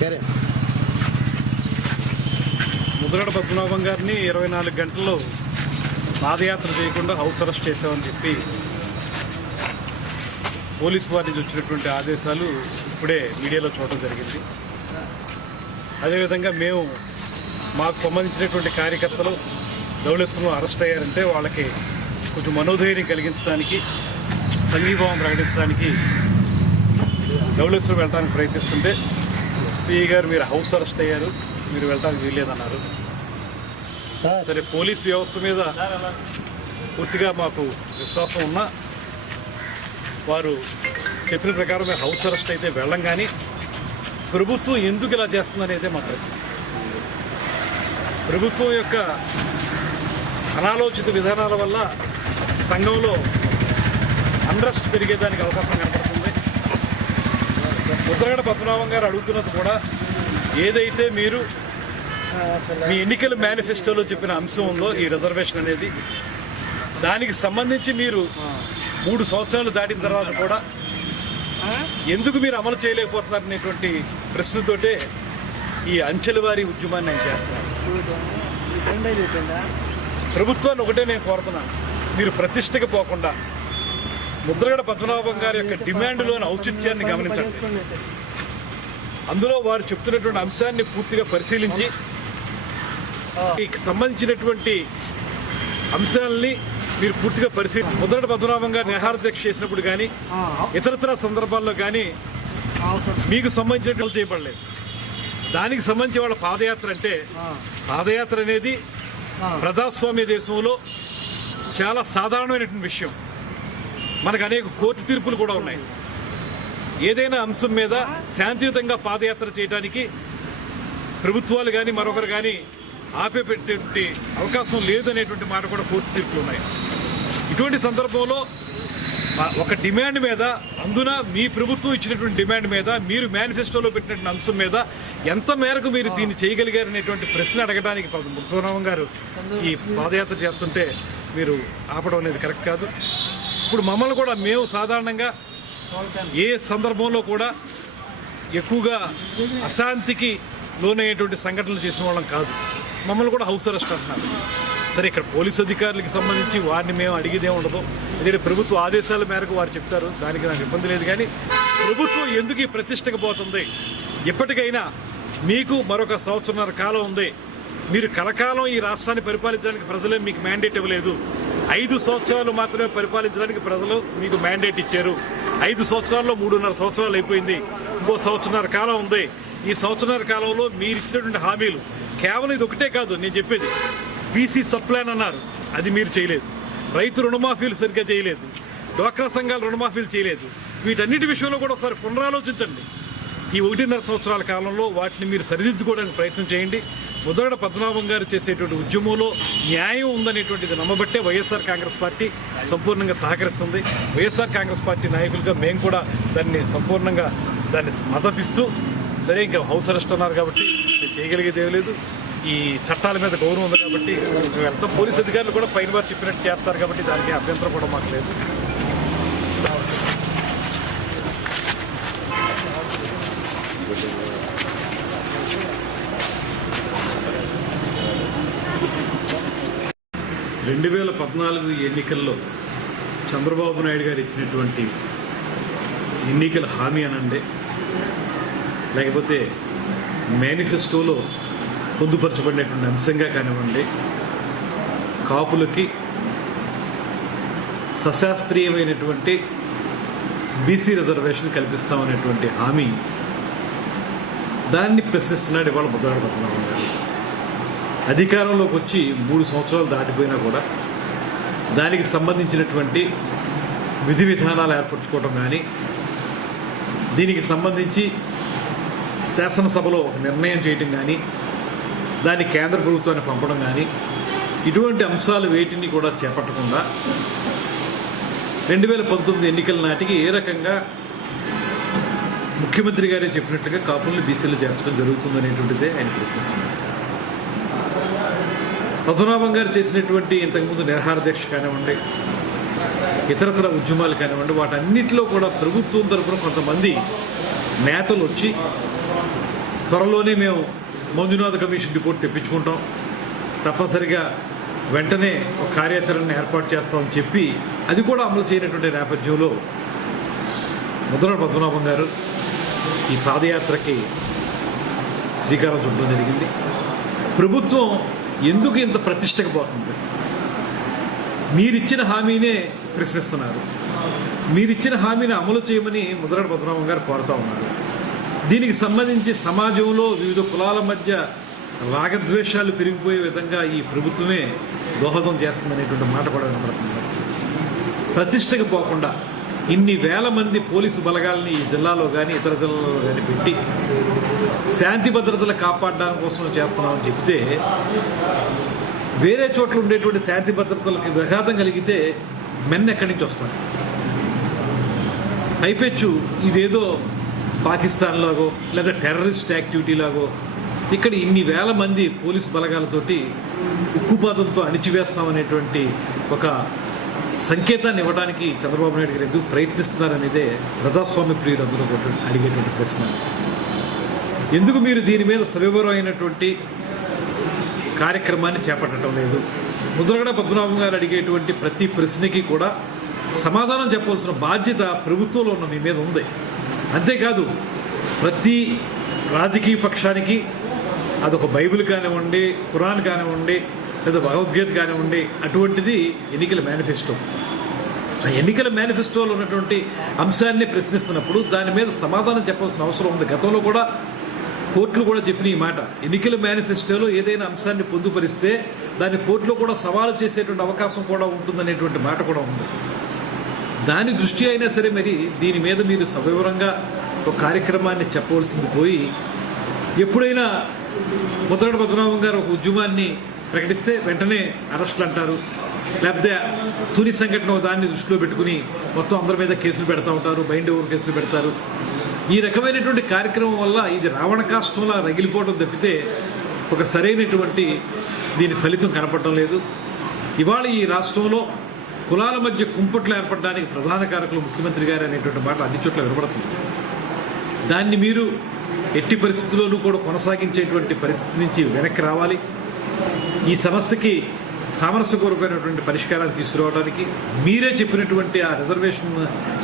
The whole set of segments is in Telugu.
కదా ముద్రగడ పద్మనాభం గారిని ఇరవై నాలుగు గంటల్లో పాదయాత్ర చేయకుండా హౌస్ అరెస్ట్ చేశామని చెప్పి పోలీసు వారి నుంచి వచ్చినటువంటి ఆదేశాలు ఇప్పుడే మీడియాలో చూడడం జరిగింది. అదేవిధంగా మేము మాకు సంబంధించినటువంటి కార్యకర్తలు దౌళేశ్వరం అరెస్ట్ అయ్యారంటే వాళ్ళకి కొంచెం మనోధైర్యం కలిగించడానికి సంఘీభావం ప్రకటించడానికి ధవళేశ్వరం వెళ్ళడానికి ప్రయత్నిస్తుంటే సిఐ గారు మీరు హౌస్ అరెస్ట్ అయ్యారు మీరు వెళ్ళడానికి వీల్లేదన్నారు. సార్. సరే పోలీస్ వ్యవస్థ మీద పూర్తిగా మాకు విశ్వాసం ఉన్నా వారు చెప్పిన ప్రకారం మేము హౌస్ అరెస్ట్ అయితే వెళ్ళం కానీ ప్రభుత్వం ఎందుకు ఇలా చేస్తుందనేదే మా ప్రశ్న. ప్రభుత్వం యొక్క అనాలోచిత విధానాల వల్ల సంఘంలో అండ్రస్ట్ పెరిగేదానికి అవకాశం కనపడుతుంది. ముద్రగడ పద్మనాభం గారు అడుగుతున్నది కూడా ఏదైతే మీరు మీ ఎన్నికల మేనిఫెస్టోలో చెప్పిన అంశం ఉందో ఈ రిజర్వేషన్ అనేది దానికి సంబంధించి మీరు మూడు సంవత్సరాలు దాటిన తర్వాత కూడా ఎందుకు మీరు అమలు చేయలేకపోతున్నారు అనేటువంటి ప్రశ్నతోటే ఈ అంచెల వారి ఉద్యమాన్ని ఆయన చేస్తున్నారు. ప్రభుత్వాన్ని ఒకటే నేను కోరుతున్నాను మీరు ప్రతిష్టకి పోకుండా ముద్రగడ పద్మనాభం గారి యొక్క డిమాండ్లోని ఔచిత్యాన్ని గమనించండి. అందులో వారు చెప్తున్నటువంటి అంశాన్ని పూర్తిగా పరిశీలించి సంబంధించినటువంటి అంశాలని మీరు పూర్తిగా పరిశీలి ముద్రగడ పద్మనాభం గారు నిహార దీక్ష చేసినప్పుడు కానీ ఇతరతర సందర్భాల్లో కానీ మీకు సంబంధించినట్లు చేయబడలేదు. దానికి సంబంధించి వాళ్ళ పాదయాత్ర అంటే పాదయాత్ర అనేది ప్రజాస్వామ్య దేశంలో చాలా సాధారణమైనటువంటి విషయం. మనకు అనేక కోర్టు తీర్పులు కూడా ఉన్నాయి. ఏదైనా అంశం మీద శాంతియుతంగా పాదయాత్ర చేయడానికి ప్రభుత్వాలు కానీ మరొకరు కానీ ఆపేపెట్టేటువంటి అవకాశం లేదనేటువంటి మాట కూడా కోర్టు తీర్పులు ఉన్నాయి. ఇటువంటి సందర్భంలో ఒక డిమాండ్ మీద అందున మీ ప్రభుత్వం ఇచ్చినటువంటి డిమాండ్ మీద మీరు మేనిఫెస్టోలో పెట్టినటువంటి అంశం మీద ఎంత మేరకు మీరు దీన్ని చేయగలిగారు అనేటువంటి ప్రశ్న అడగడానికి ముఖ్యమంత్రి గారు ఈ పాదయాత్ర చేస్తుంటే మీరు ఆపడం అనేది కరెక్ట్ కాదు. ఇప్పుడు మమ్మల్ని కూడా మేము సాధారణంగా ఏ సందర్భంలో కూడా ఎక్కువగా అశాంతికి లోనయ్యేటువంటి సంఘటనలు చేసిన వాళ్ళం కాదు. మమ్మల్ని కూడా హౌస్ అరెస్ట్ అంటున్నారు. సరే ఇక్కడ పోలీసు అధికారులకు సంబంధించి వారిని మేము అడిగేదే ఉండదు. ఎందుకంటే ప్రభుత్వ ఆదేశాల మేరకు వారు చెప్తారు దానికి నాకు ఇబ్బంది లేదు. కానీ ప్రభుత్వం ఎందుకు ఈ ప్రతిష్టకు పోతుంది? ఇప్పటికైనా మీకు మరొక సంవత్సరంన్నర కాలం ఉంది. మీరు కలకాలం ఈ రాష్ట్రాన్ని పరిపాలించడానికి ప్రజలే మీకు మ్యాండేట్ ఇవ్వలేదు. ఐదు సంవత్సరాలు మాత్రమే పరిపాలించడానికి ప్రజలు మీకు మ్యాండేట్ ఇచ్చారు. ఐదు సంవత్సరాల్లో మూడున్నర సంవత్సరాలు అయిపోయింది. ఇంకో సంవత్సరన్నర కాలం ఉంది. ఈ సంవత్సరన్నర కాలంలో మీరు ఇచ్చినటువంటి హామీలు కేవలం ఇది ఒకటే కాదు నేను చెప్పేది. బీసీ సప్లాన్ అన్నారు. అది మీరు చేయలేదు. రైతు రుణమాఫీలు సరిగ్గా చేయలేదు. డ్వాక్రా సంఘాలు రుణమాఫీలు చేయలేదు. వీటన్నిటి విషయంలో కూడా ఒకసారి పునరాలోచించండి. ఈ ఒకటిన్నర సంవత్సరాల కాలంలో వాటిని మీరు సరిదిద్దుకోవడానికి ప్రయత్నం చేయండి. మొదట పద్మనాభం గారు చేసేటువంటి ఉద్యమంలో న్యాయం ఉందనేటువంటిది నమ్మబట్టే వైఎస్ఆర్ కాంగ్రెస్ పార్టీ సంపూర్ణంగా సహకరిస్తుంది. వైఎస్ఆర్ కాంగ్రెస్ పార్టీ నాయకులుగా మేము కూడా దాన్ని సంపూర్ణంగా దాన్ని మద్దతిస్తూ సరే ఇంకా హౌస్ అరెస్ట్ అన్నారు కాబట్టి ఇది చేయగలిగేది ఏమీ లేదు. ఈ చట్టాల మీద గౌరవం ఉంది కాబట్టి మేము వెళ్తాం పోలీస్ అధికారులు కూడా పైన వారు చెప్పినట్టు చేస్తారు కాబట్టి దానికి అభ్యంతరం కూడా మాకు లేదు. రెండు వేల పద్నాలుగు ఎన్నికల్లో చంద్రబాబు నాయుడు గారు ఇచ్చినటువంటి ఎన్నికల హామీ అనండి లేకపోతే మేనిఫెస్టోలో పొందుపరచబడినటువంటి అంశంగా కానివ్వండి కాపులకి సశాస్త్రీయమైనటువంటి బీసీ రిజర్వేషన్ కల్పిస్తామనేటువంటి హామీ దాన్ని ప్రశ్నిస్తున్నాడు ఇవాళ ముద్రగడ పద్మనాభం గారు. అధికారంలోకి వచ్చి మూడు సంవత్సరాలు దాటిపోయినా కూడా దానికి సంబంధించినటువంటి విధి విధానాలు ఏర్పరచుకోవడం కానీ దీనికి సంబంధించి శాసనసభలో ఒక నిర్ణయం చేయటం కానీ దాన్ని కేంద్ర ప్రభుత్వాన్ని పంపడం కానీ ఇటువంటి అంశాలు వేటిని కూడా చేపట్టకుండా రెండు వేల పంతొమ్మిది ఎన్నికల నాటికి ఏ రకంగా ముఖ్యమంత్రి గారే చెప్పినట్టుగా కాపులను బీసీలు చేర్చడం జరుగుతుందనేటువంటిదే ఆయన ప్రశ్నిస్తున్నారు. పద్మనాభం గారు చేసినటువంటి ఇంతకుముందు నిరహార దీక్ష కానివ్వండి ఇతరతర ఉద్యమాలు కానివ్వండి వాటన్నిటిలో కూడా ప్రభుత్వం తరఫున కొంతమంది నేతలు వచ్చి త్వరలోనే మేము మంజునాథ్ కమిషన్ రిపోర్ట్ తెప్పించుకుంటాం. తప్పనిసరిగా వెంటనే ఒక కార్యాచరణను ఏర్పాటు చేస్తామని చెప్పి అది కూడా అమలు చేయనటువంటి నేపథ్యంలో ముద్ర పద్మనాభం గారు ఈ పాదయాత్రకి శ్రీకారం చుట్టడం జరిగింది. ప్రభుత్వం ఎందుకు ఇంత ప్రతిష్టకు పోతుంది? మీరిచ్చిన హామీనే ప్రశ్నిస్తున్నారు. మీరిచ్చిన హామీని అమలు చేయమని ముద్రగడ పద్మనాభం గారు కోరుతా ఉన్నారు. దీనికి సంబంధించి సమాజంలో వివిధ కులాల మధ్య రాగద్వేషాలు పెరిగిపోయే విధంగా ఈ ప్రభుత్వమే దోహదం చేస్తుందనేటువంటి మాట కూడా వినపడుతుంది. ప్రతిష్టకు పోకుండా ఇన్ని వేల మంది పోలీసు బలగాల్ని ఈ జిల్లాలో కానీ ఇతర జిల్లాలో కానీ పెట్టి శాంతి భద్రతలు కాపాడడానికి కోసం చేస్తున్నామని చెప్తే వేరే చోట్ల ఉండేటువంటి శాంతి భద్రతలకు విఘాతం కలిగితే మెన్ ఎక్కడి నుంచి వస్తారు? పైపెచ్చు ఇదేదో పాకిస్తాన్లాగో లేదా టెర్రరిస్ట్ యాక్టివిటీలాగో ఇక్కడ ఇన్ని వేల మంది పోలీస్ బలగాలతోటి ఉక్కుపాతంతో అణిచివేస్తామనేటువంటి ఒక సంకేతాన్ని ఇవ్వడానికి చంద్రబాబు నాయుడు గారు ఎందుకు ప్రయత్నిస్తున్నారనేదే ప్రజాస్వామ్య ప్రియులందరూ కూడా అడిగేటువంటి ప్రశ్న. ఎందుకు మీరు దీని మీద సవివరమైనటువంటి కార్యక్రమాన్ని చేపట్టడం లేదు? ముద్రగడ పద్మనాభం గారు అడిగేటువంటి ప్రతి ప్రశ్నకి కూడా సమాధానం చెప్పవలసిన బాధ్యత ప్రభుత్వంలో ఉన్న మీ మీద ఉంది. అంతేకాదు ప్రతి రాజకీయ పక్షానికి అదొక బైబిల్ కానివ్వండి ఖురాన్ కానివ్వండి లేదా భగవద్గీత కానివ్వండి అటువంటిది ఎన్నికల మేనిఫెస్టో. ఆ ఎన్నికల మేనిఫెస్టోలో ఉన్నటువంటి అంశాన్ని ప్రశ్నిస్తున్నప్పుడు దాని మీద సమాధానం చెప్పాల్సిన అవసరం ఉంది. గతంలో కూడా కోర్టులు కూడా చెప్పిన ఈ మాట. ఎన్నికల మేనిఫెస్టోలో ఏదైనా అంశాన్ని పొందుపరిస్తే దాన్ని కోర్టులో కూడా సవాలు చేసేటువంటి అవకాశం కూడా ఉంటుందనేటువంటి మాట కూడా ఉంది. దాని దృష్టి అయినా సరే మరి దీని మీద మీరు సవివరంగా ఒక కార్యక్రమాన్ని చెప్పవలసింది పోయి ఎప్పుడైనా ముద్రగడ పద్మనాభం గారు ఒక ఉద్యమాన్ని ప్రకటిస్తే వెంటనే అరెస్టులు అంటారు. లేకపోతే తుని సంఘటన దాన్ని దృష్టిలో పెట్టుకుని మొత్తం అందరి మీద కేసులు పెడతా ఉంటారు బైండ్ ఓవర్ కేసులు పెడతారు. ఈ రకమైనటువంటి కార్యక్రమం వల్ల ఇది రావణ కాష్టంలా రగిలిపోవడం తప్పితే ఒక సరైనటువంటి దీని ఫలితం కనపడటం లేదు. ఇవాళ ఈ రాష్ట్రంలో కులాల మధ్య కుంపట్లు ఏర్పడడానికి ప్రధాన కారకులు ముఖ్యమంత్రి గారు అనేటువంటి మాట అన్ని చోట్ల వినబడుతుంది దాన్ని మీరు ఎట్టి పరిస్థితుల్లోనూ కూడా కొనసాగించేటువంటి పరిస్థితి నుంచి వెనక్కి రావాలి. ఈ సమస్యకి సామరస్యపూర్వకమైనటువంటి పరిష్కారాలు తీసుకురావడానికి మీరే చెప్పినటువంటి ఆ రిజర్వేషన్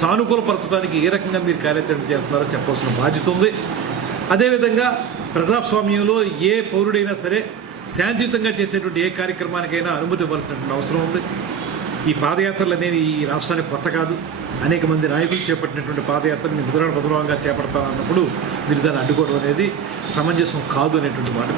సానుకూలపరచడానికి ఏ రకంగా మీరు కార్యాచరణ చేస్తున్నారో చెప్పవలసిన బాధ్యత ఉంది. అదేవిధంగా ప్రజాస్వామ్యంలో ఏ పౌరుడైనా సరే శాంతియుతంగా చేసేటువంటి ఏ కార్యక్రమానికైనా అనుమతి ఇవ్వాల్సినటువంటి అవసరం ఉంది. ఈ పాదయాత్రలు అనేది ఈ రాష్ట్రానికి కొత్త కాదు. అనేక మంది నాయకులు చేపట్టినటువంటి పాదయాత్రని ముద్రణ బదులంగా చేపడతానన్నప్పుడు మీరు దాన్ని అడ్డుకోవడం అనేది సమంజసం కాదు అనేటువంటి మాట.